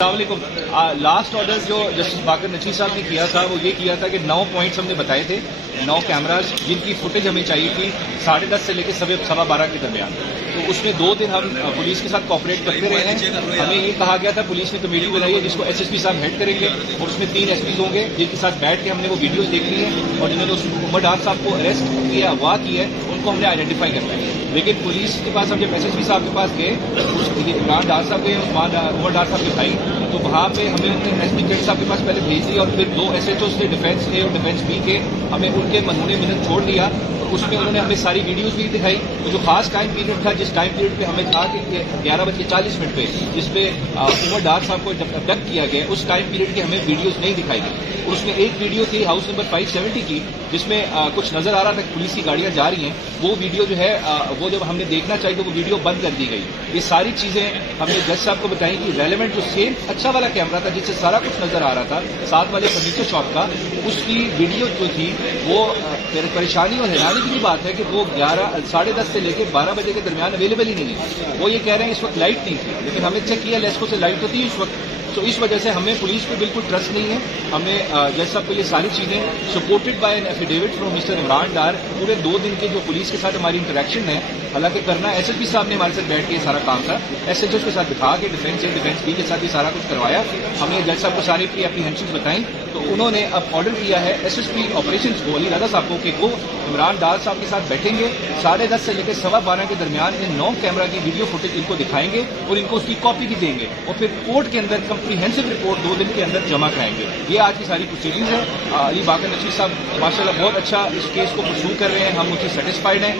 السلام علیکم. Last order جو جسٹس باقر نقوی صاحب نے کیا تھا وہ یہ کیا تھا کہ 9 پوائنٹس ہم نے بتائے تھے, 9 کیمراز جن کی فوٹیج ہمیں چاہیے تھی 10:30 سے لے کے 12:15 کے درمیان. تو اس میں 2 دن ہم پولیس کے ساتھ کوآپریٹ کرتے رہے ہیں. ہمیں یہ کہا گیا تھا, پولیس نے کمیٹی بنائی ہے جس کو ایس ایس پی صاحب ہیڈ کریں گے, اور اس میں 3 ایس پیز ہوں گے جن کے ساتھ بیٹھ کے ہم نے وہ ویڈیوز دیکھنی ہے, اور جنہوں نے اس عمر ڈار صاحب کو اریسٹ کیا, اغوا کیا ہے, ان کو ہم نے آئیڈینٹیفائی کرنا ہے. لیکن پولیس کے پاس ہم جب ایس ایس پی صاحب کے پاس گئے, عمران ڈار صاحب گئے, عمر ڈار صاحب کے بھائی, تو وہاں پہ ہمیں ایس پی صاحب کے پاس پہلے بھیج دیا, اور پھر 2 ایس ایچ اوز تھے ڈیفینس اے اور ڈیفینس بی کے, ہمیں ان کے منونے منت چھوڑ دیا. اس میں انہوں نے ہمیں ساری ویڈیوز بھی دکھائی. جو خاص ٹائم پیریڈ تھا, جس ٹائم پیریڈ پہ ہمیں تھا کہ 11:40 پہ جس پہ عمر ڈار صاحب کو ابڈکٹ کیا گیا, اس ٹائم پیریڈ کی ہمیں ویڈیوز نہیں دکھائی گئی. اور اس میں ایک ویڈیو تھی ہاؤس نمبر 570 کی, جس میں کچھ نظر آ رہا تھا کہ پولیس کی گاڑیاں جا رہی ہیں. وہ ویڈیو جو ہے وہ جب ہم نے دیکھنا چاہیے تو وہ ویڈیو بند کر دی گئی. یہ ساری چیزیں ہم نے جج صاحب کو بتائیں کہ ریلیونٹ جو سیم اچھا والا کیمرہ تھا جس سے سارا کچھ نظر آ رہا تھا, ساتھ والے فرنیچر شاپ کا, اس کی ویڈیو جو تھی وہ پریشانی اور حیرانی کی بات ہے کہ وہ 10:30 سے لے کے 12 بجے کے درمیان اویلیبل ہی نہیں ہے. وہ یہ کہہ رہے ہیں اس وقت لائٹ نہیں تھی, لیکن ہمیں چیک کیا لیسکو سے لائٹ تو تھی اس وقت. تو اس وجہ سے ہمیں پولیس پہ بالکل ٹرسٹ نہیں ہے. ہمیں جج صاحب کو یہ ساری چیزیں supported by an affidavit from mister Imran Dar, پورے 2 دن کے جو پولیس کے ساتھ ہماری انٹریکشن ہے, حالانکہ کرنا ایس ایس پی صاحب نے ہمارے ساتھ بیٹھ کے یہ سارا کام تھا, ایس ایچ اوز کے ساتھ دکھا کے ڈیفینس اے ڈیفینس بی کے ساتھ یہ سارا کچھ کروایا. ہم نے جج صاحب کو ساری اپنی اپریہینشنز بتائیں, تو انہوں نے اب آرڈر کیا ہے ایس ایس پی آپریشنز کو, علی راضا صاحب کو, کہ وہ عمران ڈار صاحب کے ساتھ بیٹھیں گے, 10:30 سے لے کے 12:15 کے درمیان ان 9 کیمرہ کی ویڈیو فوٹیج ان کو دکھائیں گے, اور ان کو اس کی کاپی بھی دیں گے, اور پھر کورٹ کے اندر کمپریہنسو رپورٹ 2 دن کے اندر جمع کرائیں گے. یہ آج کی ساری پروسیڈنگز ہے. علی باقر نقوی صاحب ماشاء اللہ بہت اچھا اس کیس کو پرسو کر رہے ہیں, ہم ان سے سیٹسفائڈ ہیں.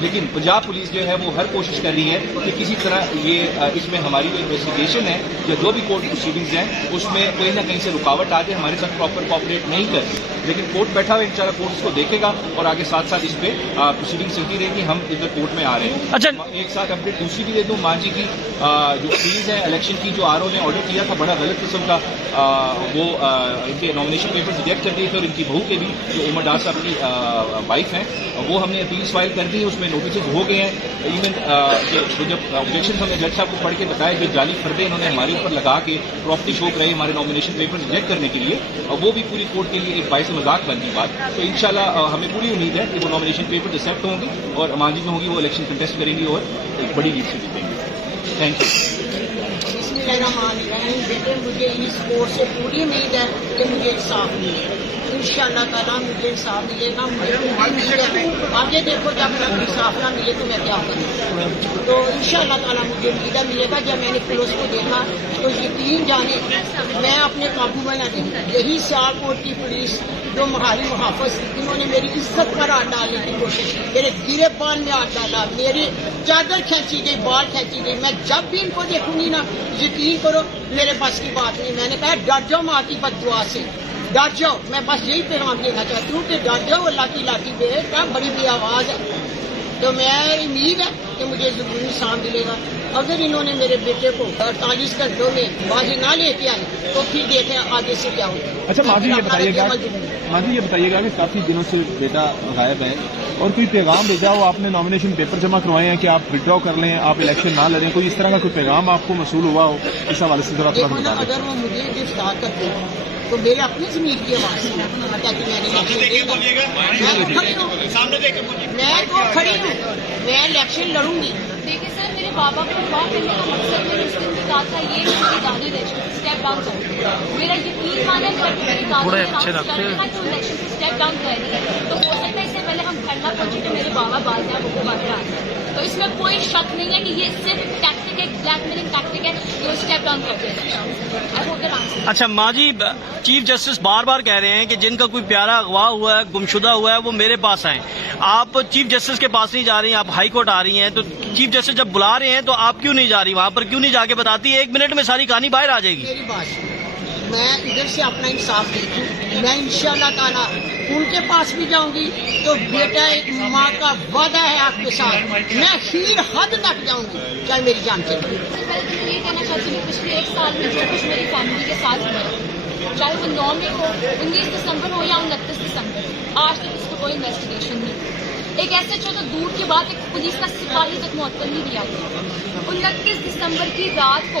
لیکن پنجاب پولیس جو ہے وہ ہر کوشش کر رہی ہے کہ کسی طرح یہ اس میں ہماری جو انویسٹیگیشن ہے یا جو بھی کورٹ پروسیڈنگز ہیں اس میں کہیں نہ کہیں سے رکاوٹ آ جائے, ہمارے ساتھ پراپر کوآپریٹ نہیں کرتی. لیکن کورٹ بیٹھا ہوا انشاءاللہ کورٹ اس کو دیکھے گا, اور آگے ساتھ ساتھ اس پہ پروسیڈنگ چلتی رہے گی. ہم ادھر کورٹ میں آ رہے ہیں. اچھا, ایک ساتھ اپڈیٹ دوسری بھی دے دوں, مانجی کی جو فیز ہے الیکشن کی, جو RO نے آرڈر کیا تھا بڑا غلط قسم کا, وہ ان کے نامینیشن پیپر ریجیکٹ کر دیے تھے, اور ان کی بہو کے بھی جو عمر ڈار صاحب کی وائف ہیں, وہ ہم نے اپیلس فائل کر دی. اس میں نوٹسز ہو گئے ہیں. ایون جب آبجیکشن ہم نے جج صاحب کو پڑھ کے بتایا کہ جعلی پردے انہوں نے ہمارے اوپر لگا کے پراپرٹی شو کرے ہمارے نامینیشن پیپر ریجیکٹ کرنے کے لیے, وہ بھی پوری کورٹ کے لیے ایک باعث مذاق بن گئی بات. تو انشاءاللہ ہمیں پوری امید ہے کہ وہ نامینیشن پیپر ایکسیپٹ ہوں گے, اور مانجی میں ہوگی وہ الیکشن کنٹیسٹ کریں گی, اور ایک بڑی لیڈ سے جیتیں گے. Thank you. بیٹے مجھے اس کورٹ سے پوری امید ہے کہ مجھے انصاف ملے گا, انشاءاللہ تعالیٰ مجھے انصاف ملے گا. مجھے امید ہے, آگے دیکھو جب تک انصاف نہ ملے تو میں کیا کروں. تو انشاءاللہ تعالیٰ مجھے امید ملے گا. جب میں نے پولیس کو دیکھا تو یقین جانے میں اپنے قابو میں نہ تھی. یہی سیالکوٹ کی پولیس جو مہاری محافظ, انہوں نے میری عزت پر ہاتھ ڈالنے کی کوشش کی, میرے گرے بال میں ہاتھ ڈالا, میری چادر کھینچی گئی, بال کھینچی گئی. میں جب بھی ان کو دیکھوں گی نا, یقین کرو میرے پاس کی بات نہیں. میں نے کہا ڈر جاؤ ماں کی بد دعا سے, ڈر جاؤ. میں بس یہی پیغام دینا چاہتی ہوں کہ ڈر جاؤ, اللہ کی لاٹھی پہ کیا بڑی بڑی آواز ہے. تو میں امید ہے کہ مجھے ضرور انصاف ملے گا. اگر انہوں نے میرے بیٹے کو 48 گھنٹوں میں باہر نہ لے کے آئے تو پھر دیکھیں آگے سے کیا ہوگا. اچھا ماضی یہ بتائیے گا کہ کافی دنوں سے بیٹا غائب ہے, اور کوئی پیغام بھیجا ہو آپ نے, نامینیشن پیپر جمع کروائے ہیں کہ آپ وڈرا کر لیں, آپ الیکشن نہ لڑیں, کوئی اس طرح کا کوئی پیغام آپ کو موصول ہوا ہو, اس حوالے سے ذرا تھوڑا بتا دیں. اگر وہ مجھے گرفتار کرتے ہیں تو میرے اپنی زمین کی آواز میں تو کھڑی ہوں, میں الیکشن لڑوں گی. دیکھیے سر, میرے بابا کو دعا کرنے کا مقصد میں نے اس دن کہا تھا یہ میری دادی الیکشن سے اسٹیپ ڈاؤن کر, میرا یقین مانا کر کے میری دادی نے الیکشن سے اسٹیپ ڈاؤن کر دیا. تو ہو سکتا ہے اس سے پہلے ہم دھرنا پہنچے کہ میرے بابا باز ہیں, وہ باہر آ جائیں. تو اس میں کوئی شک نہیں ہے کہ یہ صرف ٹیکٹک ہے, بلیک میلنگ ٹیکٹک ہے, یہ اسٹیپ ڈاؤن کر دیا. اچھا ماں جی, چیف جسٹس بار بار کہہ رہے ہیں کہ جن کا کوئی پیارا اغوا ہوا ہے, گمشدہ ہوا ہے, وہ میرے پاس آئیں. آپ چیف جسٹس کے پاس نہیں جا رہی ہیں, آپ ہائی کورٹ آ رہی ہیں, تو چیف جسٹس جب بلا رہے ہیں تو آپ کیوں نہیں جا رہی وہاں پر, کیوں نہیں جا کے بتاتی؟ 1 منٹ میں ساری کہانی باہر آ جائے گی. میری بات, میں ادھر سے اپنا انصاف دیکھوں, میں انشاءاللہ تعالیٰ ان کے پاس بھی جاؤں گی. تو بیٹا ایک ماں کا وعدہ ہے آپ کے ساتھ, میں آخر حد تک جاؤں گی چاہے میری جان چلی. یہ کہنا چاہتی ہوں پچھلے 1 سال میں جو کچھ میری فیملی کے ساتھ ہوا, چاہے وہ 9 میں ہو, 19 دسمبر ہو یا 29 دسمبر, آج تک اس کو کوئی انویسٹیگیشن نہیں. ایک ایسے جو تو دور کے بعد ایک پولیس کا سپاہی تک معطل نہیں کیا گیا. 29 دسمبر کی رات کو